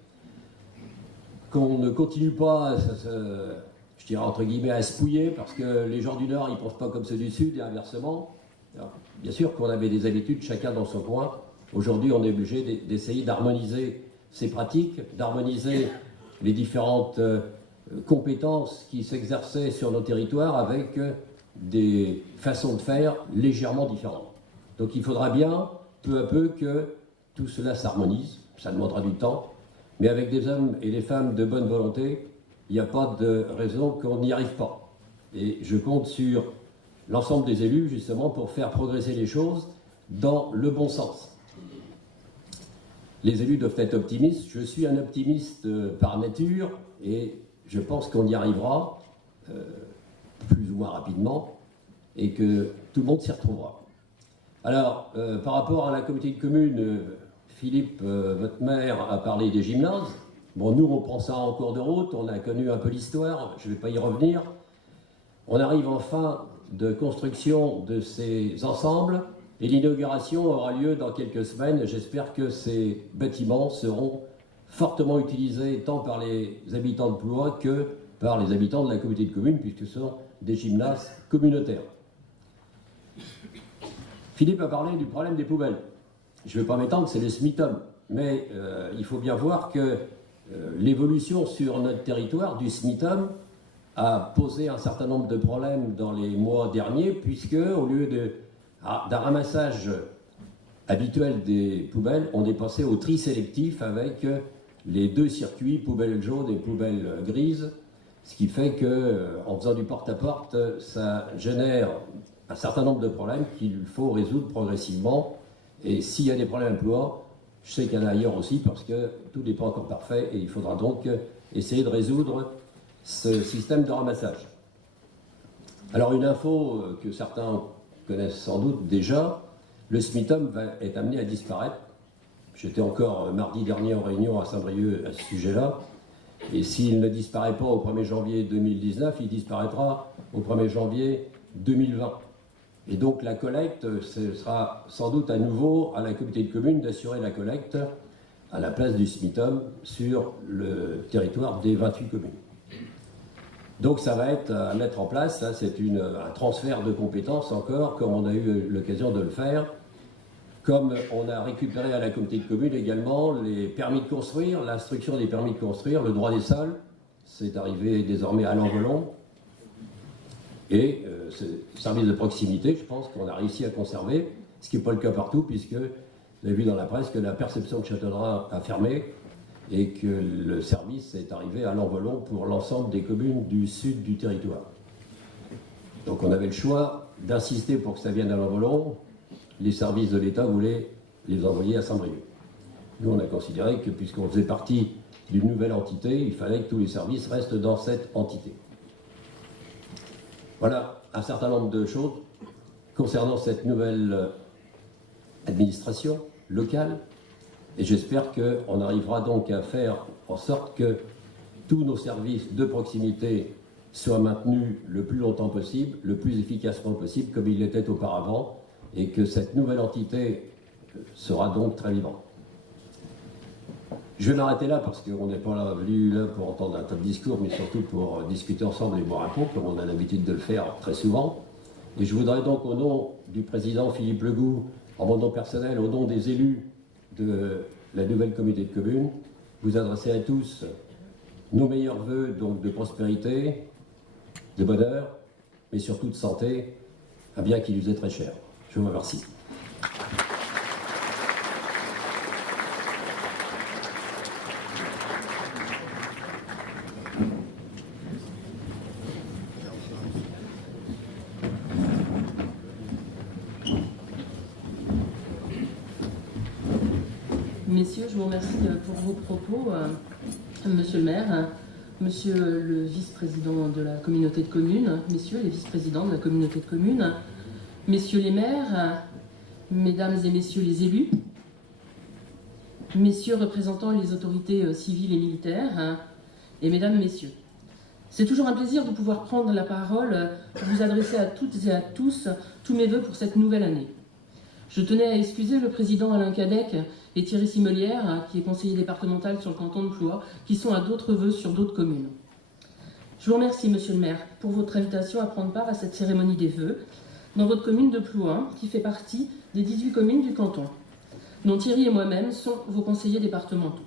qu'on ne continue pas, je dirais entre guillemets, à se pouiller, parce que les gens du Nord, ils ne pensent pas comme ceux du Sud, et inversement. Alors, bien sûr qu'on avait des habitudes, chacun dans son coin. Aujourd'hui, on est obligé d'essayer d'harmoniser ces pratiques, d'harmoniser les différentes compétences qui s'exerçaient sur nos territoires avec des façons de faire légèrement différentes. Donc il faudra bien, peu à peu, que tout cela s'harmonise. Ça demandera du temps. Mais avec des hommes et des femmes de bonne volonté, il n'y a pas de raison qu'on n'y arrive pas. Et je compte sur l'ensemble des élus, justement, pour faire progresser les choses dans le bon sens. Les élus doivent être optimistes. Je suis un optimiste par nature et je pense qu'on y arrivera plus ou moins rapidement et que tout le monde s'y retrouvera. Alors, par rapport à la communauté de communes, Philippe, votre maire, a parlé des gymnases. Bon, nous, on prend ça en cours de route, on a connu un peu l'histoire, je ne vais pas y revenir. On arrive en fin de construction de ces ensembles et l'inauguration aura lieu dans quelques semaines. J'espère que ces bâtiments seront fortement utilisés tant par les habitants de Ploie que par les habitants de la communauté de communes, puisque ce sont des gymnases communautaires. Philippe a parlé du problème des poubelles. Je ne vais pas m'étendre, c'est le SMITOM. Mais il faut bien voir que l'évolution sur notre territoire du SMITOM a posé un certain nombre de problèmes dans les mois derniers, puisque au lieu d'un ramassage habituel des poubelles, on est passé au tri sélectif avec les 2 circuits, poubelles jaunes et poubelles grises, ce qui fait qu'en faisant du porte-à-porte, ça génère un certain nombre de problèmes qu'il faut résoudre progressivement. Et s'il y a des problèmes à Ploie, Je sais qu'il y en a ailleurs aussi parce que tout n'est pas encore parfait et il faudra donc essayer de résoudre ce système de ramassage. Alors une info que certains connaissent sans doute déjà, le SMITOM est amené à disparaître. J'étais encore mardi dernier en réunion à Saint-Brieuc à ce sujet-là. Et s'il ne disparaît pas au 1er janvier 2019, il disparaîtra au 1er janvier 2020. Et donc la collecte, ce sera sans doute à nouveau à la communauté de communes d'assurer la collecte à la place du SMITOM sur le territoire des 28 communes. Donc ça va être à mettre en place, hein, c'est un transfert de compétences encore, comme on a eu l'occasion de le faire, comme on a récupéré à la communauté de communes également les permis de construire, l'instruction des permis de construire, le droit des sols, c'est arrivé désormais à l'envolon, et ce service de proximité, je pense qu'on a réussi à conserver, ce qui n'est pas le cas partout, puisque vous avez vu dans la presse que la perception de Châteaudrap a fermé, et que le service est arrivé à l'envolon pour l'ensemble des communes du sud du territoire. Donc on avait le choix d'insister pour que ça vienne à l'envolon. Les services de l'État voulaient les envoyer à Saint-Brieuc. Nous, on a considéré que puisqu'on faisait partie d'une nouvelle entité, il fallait que tous les services restent dans cette entité. Voilà un certain nombre de choses concernant cette nouvelle administration locale. Et j'espère qu'on arrivera donc à faire en sorte que tous nos services de proximité soient maintenus le plus longtemps possible, le plus efficacement possible, comme il l'était auparavant, et que cette nouvelle entité sera donc très vivante. Je vais m'arrêter là parce qu'on n'est pas venu là pour entendre un tas de discours, mais surtout pour discuter ensemble et boire un coup, comme on a l'habitude de le faire très souvent. Et je voudrais donc, au nom du président Philippe Legout, en mon nom personnel, au nom des élus de la nouvelle communauté de communes, vous adresser à tous nos meilleurs vœux donc de prospérité, de bonheur, mais surtout de santé, un bien qui nous est très cher. Je vous remercie. Messieurs, je vous remercie pour vos propos. Monsieur le maire, monsieur le vice-président de la communauté de communes, messieurs les vice-présidents de la communauté de communes, messieurs les maires, mesdames et messieurs les élus, messieurs représentant les autorités civiles et militaires, et mesdames, messieurs. C'est toujours un plaisir de pouvoir prendre la parole pour vous adresser à toutes et à tous tous mes vœux pour cette nouvelle année. Je tenais à excuser le président Alain Cadec et Thierry Simelière, qui est conseiller départemental sur le canton de Ploie, qui sont à d'autres vœux sur d'autres communes. Je vous remercie, monsieur le maire, pour votre invitation à prendre part à cette cérémonie des vœux dans votre commune de Ploie, qui fait partie des 18 communes du canton, dont Thierry et moi-même sont vos conseillers départementaux.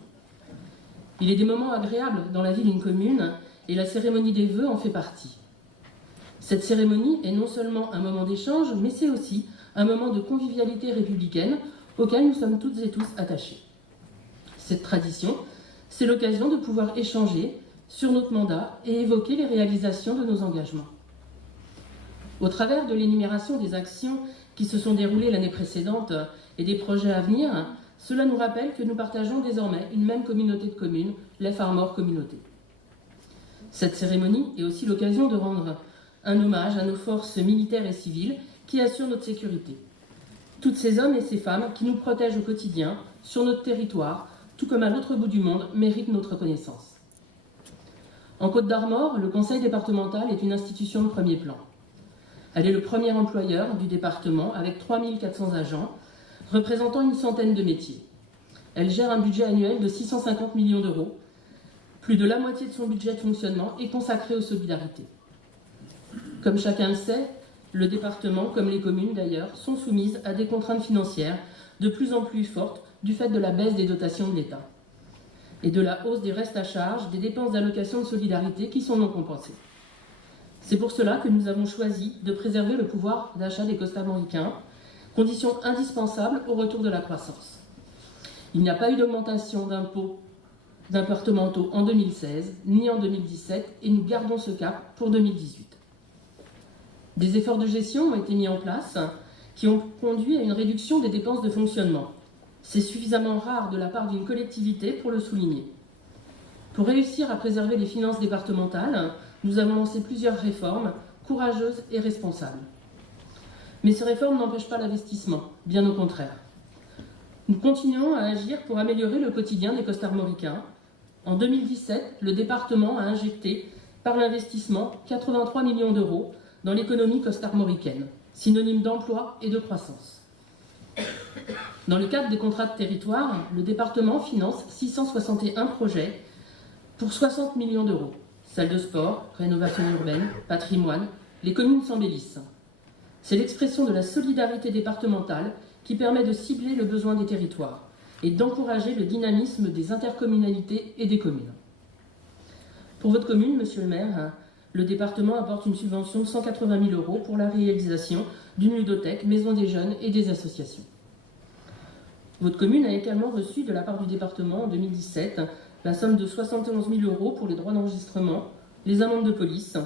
Il est des moments agréables dans la vie d'une commune, et la cérémonie des vœux en fait partie. Cette cérémonie est non seulement un moment d'échange, mais c'est aussi un moment de convivialité républicaine auquel nous sommes toutes et tous attachés. Cette tradition, c'est l'occasion de pouvoir échanger sur notre mandat et évoquer les réalisations de nos engagements. Au travers de l'énumération des actions qui se sont déroulées l'année précédente et des projets à venir, cela nous rappelle que nous partageons désormais une même communauté de communes, les Farmores Communauté. Cette cérémonie est aussi l'occasion de rendre un hommage à nos forces militaires et civiles qui assurent notre sécurité. Toutes ces hommes et ces femmes qui nous protègent au quotidien, sur notre territoire, tout comme à l'autre bout du monde, méritent notre reconnaissance. En Côte-d'Armor, le conseil départemental est une institution de premier plan. Elle est le premier employeur du département avec 3400 agents, représentant une centaine de métiers. Elle gère un budget annuel de 650 millions d'euros. Plus de la moitié de son budget de fonctionnement est consacré aux solidarités. Comme chacun le sait, le département, comme les communes d'ailleurs, sont soumises à des contraintes financières de plus en plus fortes du fait de la baisse des dotations de l'État et de la hausse des restes à charge des dépenses d'allocation de solidarité qui sont non compensées. C'est pour cela que nous avons choisi de préserver le pouvoir d'achat des costarmoricains, condition indispensable au retour de la croissance. Il n'y a pas eu d'augmentation d'impôts départementaux en 2016 ni en 2017 et nous gardons ce cap pour 2018. Des efforts de gestion ont été mis en place qui ont conduit à une réduction des dépenses de fonctionnement. C'est suffisamment rare de la part d'une collectivité pour le souligner. Pour réussir à préserver les finances départementales, nous avons lancé plusieurs réformes courageuses et responsables. Mais ces réformes n'empêchent pas l'investissement, bien au contraire. Nous continuons à agir pour améliorer le quotidien des costarmoricains. En 2017, le département a injecté par l'investissement 83 millions d'euros dans l'économie costarmoricaine, synonyme d'emploi et de croissance. Dans le cadre des contrats de territoire, le département finance 661 projets pour 60 millions d'euros. Salle de sport, rénovation urbaine, patrimoine, les communes s'embellissent. C'est l'expression de la solidarité départementale qui permet de cibler le besoin des territoires et d'encourager le dynamisme des intercommunalités et des communes. Pour votre commune, monsieur le maire, le département apporte une subvention de 180 000 euros pour la réalisation d'une ludothèque, maison des jeunes et des associations. Votre commune a également reçu de la part du département en 2017 la somme de 71 000 euros pour les droits d'enregistrement, les amendes de police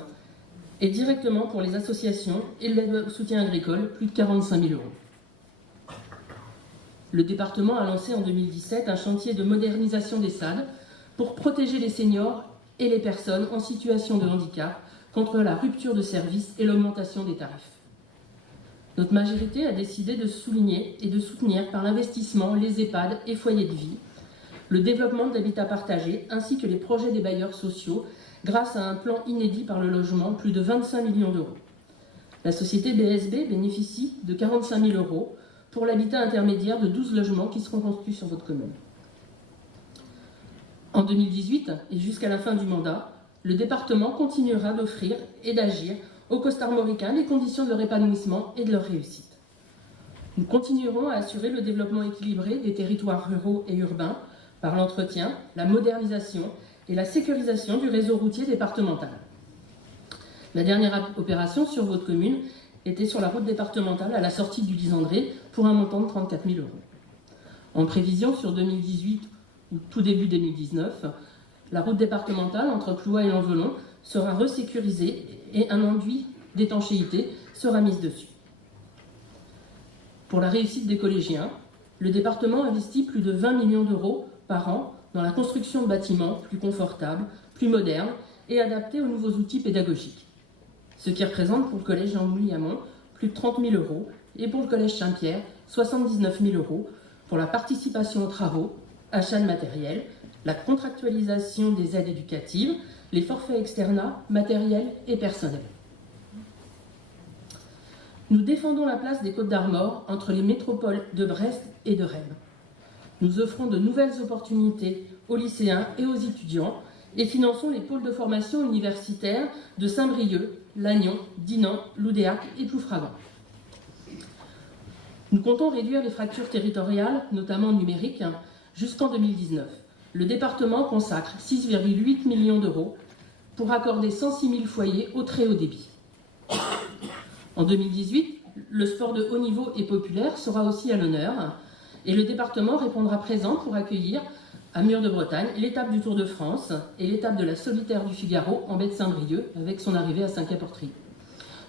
et directement pour les associations et le soutien agricole, plus de 45 000 euros. Le département a lancé en 2017 un chantier de modernisation des SAD pour protéger les seniors et les personnes en situation de handicap contre la rupture de service et l'augmentation des tarifs. Notre majorité a décidé de souligner et de soutenir par l'investissement les EHPAD et foyers de vie, le développement de l'habitat partagé ainsi que les projets des bailleurs sociaux grâce à un plan inédit par le logement, plus de 25 millions d'euros. La société BSB bénéficie de 45 000 euros pour l'habitat intermédiaire de 12 logements qui seront construits sur votre commune. En 2018 et jusqu'à la fin du mandat, le département continuera d'offrir et d'agir aux costarmoricains les conditions de leur épanouissement et de leur réussite. Nous continuerons à assurer le développement équilibré des territoires ruraux et urbains par l'entretien, la modernisation et la sécurisation du réseau routier départemental. La dernière opération sur votre commune était sur la route départementale à la sortie du Lisandré pour un montant de 34 000 euros. En prévision sur 2018 ou tout début 2019, la route départementale entre Ploua et Lanvelon sera resécurisée et un enduit d'étanchéité sera mis dessus. Pour la réussite des collégiens, le département investit plus de 20 millions d'euros par an dans la construction de bâtiments plus confortables, plus modernes et adaptés aux nouveaux outils pédagogiques. Ce qui représente pour le collège Jean-Louis-Hamon plus de 30 000 euros et pour le collège Saint-Pierre 79 000 euros pour la participation aux travaux, achat de matériel, la contractualisation des aides éducatives, les forfaits externats, matériels et personnels. Nous défendons la place des Côtes-d'Armor entre les métropoles de Brest et de Rennes. Nous offrons de nouvelles opportunités aux lycéens et aux étudiants et finançons les pôles de formation universitaire de Saint-Brieuc, Lannion, Dinan, Loudéac et Ploufragan. Nous comptons réduire les fractures territoriales, notamment numériques, jusqu'en 2019. Le département consacre 6,8 millions d'euros pour accorder 106 000 foyers au très haut débit. En 2018, le sport de haut niveau et populaire sera aussi à l'honneur et le département répondra présent pour accueillir à Mur de Bretagne l'étape du Tour de France et l'étape de la Solitaire du Figaro en baie de Saint-Brieuc avec son arrivée à Saint-Quay-Portrier.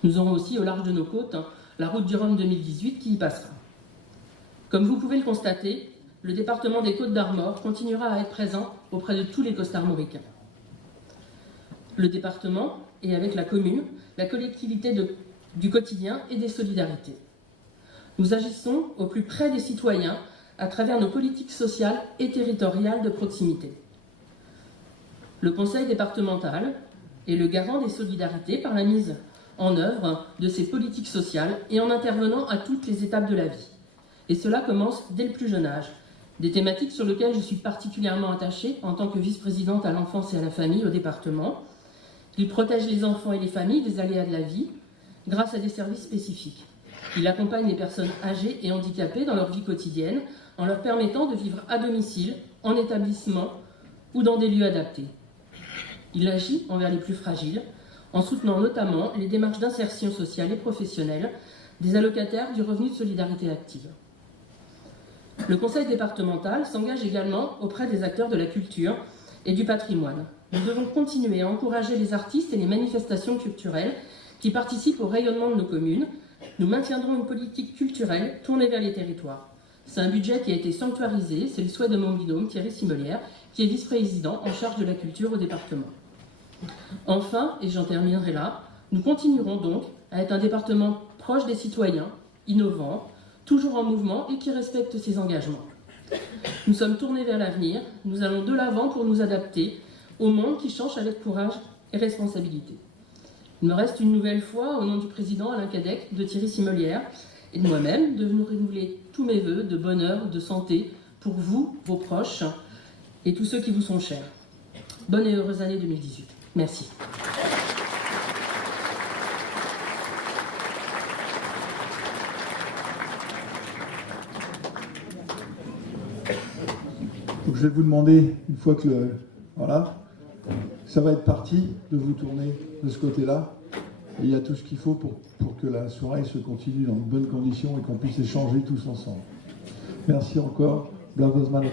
Nous aurons aussi au large de nos côtes la route du Rhum 2018 qui y passera. Comme vous pouvez le constater, le département des Côtes-d'Armor continuera à être présent auprès de tous les costarmoricains. Le département est avec la commune, la collectivité du quotidien et des solidarités. Nous agissons au plus près des citoyens à travers nos politiques sociales et territoriales de proximité. Le conseil départemental est le garant des solidarités par la mise en œuvre de ces politiques sociales et en intervenant à toutes les étapes de la vie. Et cela commence dès le plus jeune âge. Des thématiques sur lesquelles je suis particulièrement attachée en tant que vice-présidente à l'enfance et à la famille au département. Il protège les enfants et les familles des aléas de la vie grâce à des services spécifiques. Il accompagne les personnes âgées et handicapées dans leur vie quotidienne en leur permettant de vivre à domicile, en établissement ou dans des lieux adaptés. Il agit envers les plus fragiles en soutenant notamment les démarches d'insertion sociale et professionnelle des allocataires du revenu de solidarité active. Le conseil départemental s'engage également auprès des acteurs de la culture et du patrimoine. Nous devons continuer à encourager les artistes et les manifestations culturelles qui participent au rayonnement de nos communes. Nous maintiendrons une politique culturelle tournée vers les territoires. C'est un budget qui a été sanctuarisé, c'est le souhait de mon binôme Thierry Simelière, qui est vice-président en charge de la culture au département. Enfin, et j'en terminerai là, nous continuerons donc à être un département proche des citoyens, innovant, toujours en mouvement et qui respecte ses engagements. Nous sommes tournés vers l'avenir, nous allons de l'avant pour nous adapter au monde qui change avec courage et responsabilité. Il me reste une nouvelle fois, au nom du président Alain Cadec, de Thierry Simelière et de moi-même, de nous renouveler tous mes vœux de bonheur, de santé pour vous, vos proches et tous ceux qui vous sont chers. Bonne et heureuse année 2018. Merci. Donc je vais vous demander, une fois que voilà, ça va être parti, de vous tourner de ce côté-là. Et il y a tout ce qu'il faut pour que la soirée se continue dans de bonnes conditions et qu'on puisse échanger tous ensemble. Merci encore. Bla Bosman.